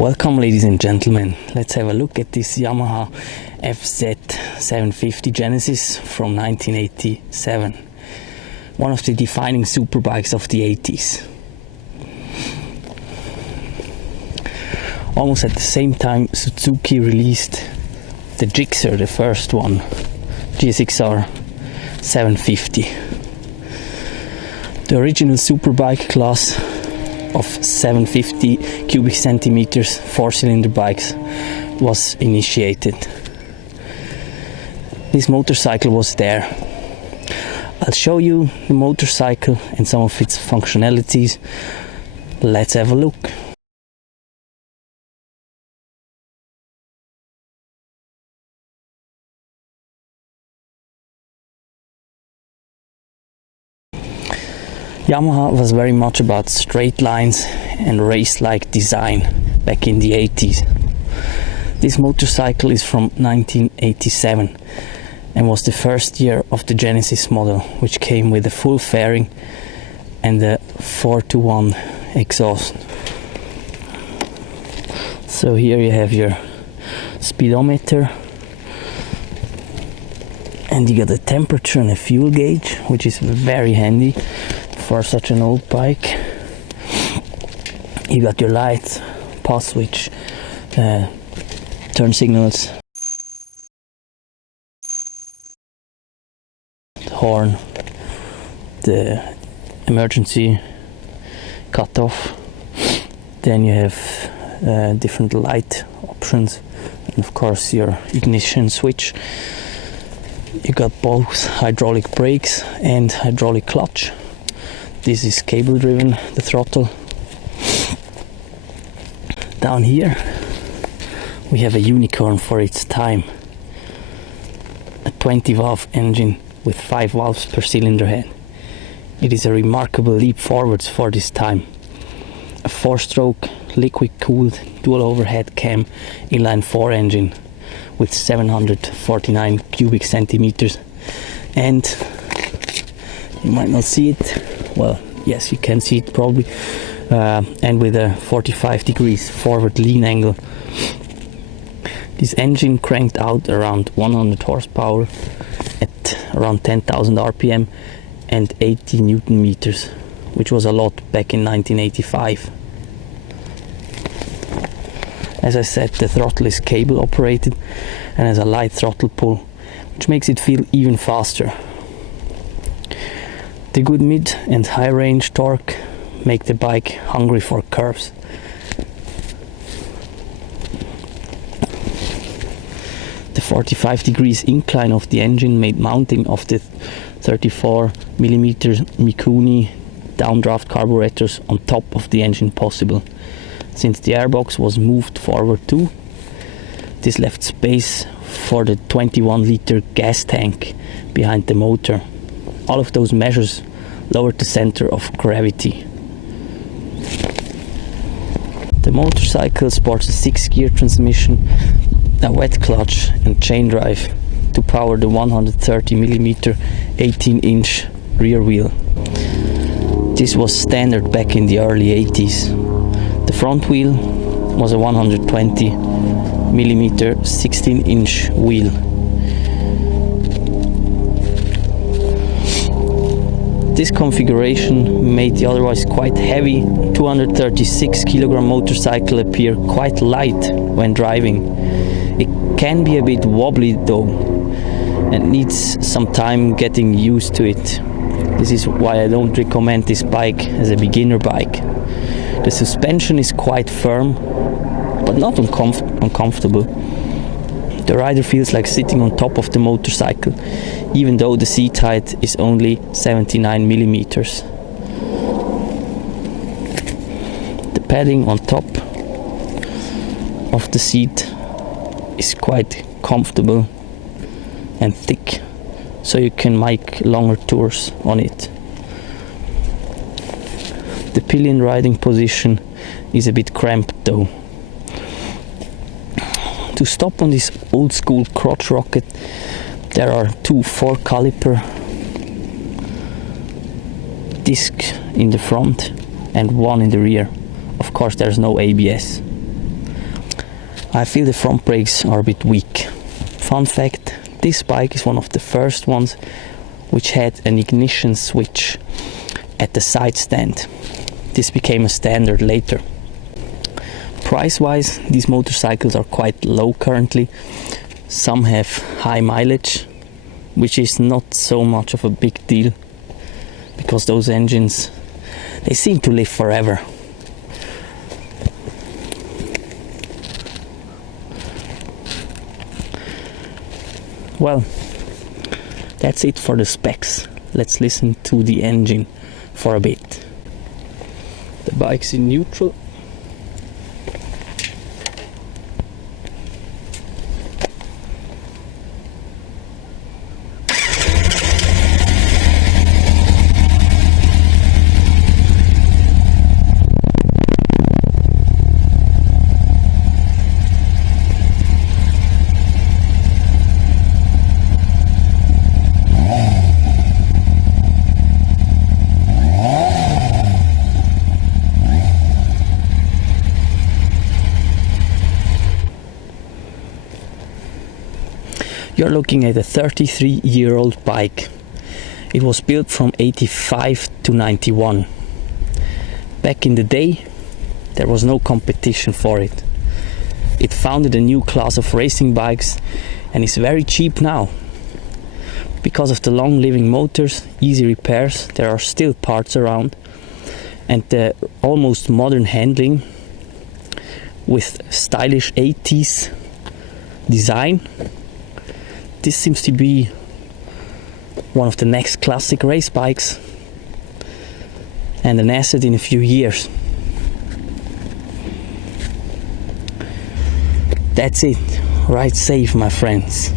Welcome ladies and gentlemen, let's have a look at this Yamaha FZ 750 Genesis from 1987. One of the defining superbikes of the 80s. Almost at the same time Suzuki released the Gixxer, the first one, GSXR 750. The original superbike class of 750 cubic centimeters 4-cylinder bikes was initiated. This motorcycle was there. I'll show you the motorcycle and some of its functionalities. Let's have a look. Yamaha was very much about straight lines and race-like design back in the 80s. This motorcycle is from 1987 and was the first year of the Genesis model, which came with a full fairing and a 4-to-1 exhaust. So here you have your speedometer, and you got a temperature and a fuel gauge, which is very handy for such an old bike. You got your lights, pass switch, turn signals, the horn, the emergency cutoff. Then you have different light options, and of course your ignition switch. You got both hydraulic brakes and hydraulic clutch. This is cable driven, the throttle. Down here we have a unicorn for its time. A 20 valve engine with 5 valves per cylinder head. It is a remarkable leap forwards for this time. A 4-stroke liquid cooled dual overhead cam inline 4 engine with 749 cubic centimeters, and you might not see it. Well, yes, you can see it probably, and with a 45 degrees forward lean angle. This engine cranked out around 100 horsepower at around 10,000 RPM and 80 Newton meters, which was a lot back in 1985. As I said, the throttle is cable operated and has a light throttle pull, which makes it feel even faster. The good mid and high range torque make the bike hungry for curves. The 45 degrees incline of the engine made mounting of the 34mm Mikuni downdraft carburetors on top of the engine possible. Since the airbox was moved forward too, this left space for the 21-liter gas tank behind the motor. All of those measures lowered the center of gravity. The motorcycle sports a 6-gear transmission, a wet clutch and chain drive to power the 130mm 18-inch rear wheel. This was standard back in the early 80s. The front wheel was a 120mm 16-inch wheel. This configuration made the otherwise quite heavy 236 kilogram motorcycle appear quite light when driving. It can be a bit wobbly though, and needs some time getting used to it. This is why I don't recommend this bike as a beginner bike. The suspension is quite firm, but not uncomfortable. The rider feels like sitting on top of the motorcycle, even though the seat height is only 79 millimeters. The padding on top of the seat is quite comfortable and thick, so you can make longer tours on it. The pillion riding position is a bit cramped though. To stop on this old school crotch rocket, there are 2 4-caliper discs in the front and 1 in the rear. Of course, there's no ABS. I feel the front brakes are a bit weak. Fun fact, this bike is one of the first ones which had an ignition switch at the side stand. This became a standard later. Price-wise, these motorcycles are quite low currently. Some have high mileage, which is not so much of a big deal, because those engines, they seem to live forever. Well, that's it for the specs. Let's listen to the engine for a bit. The bike's in neutral. You're looking at a 33-year-old bike. It was built from 85 to 91. Back in the day, there was no competition for it. It founded a new class of racing bikes and is very cheap now. Because of the long-living motors, easy repairs, there are still parts around, and the almost modern handling with stylish 80s design. This seems to be one of the next classic race bikes and an asset in a few years. That's it. Ride safe, my friends.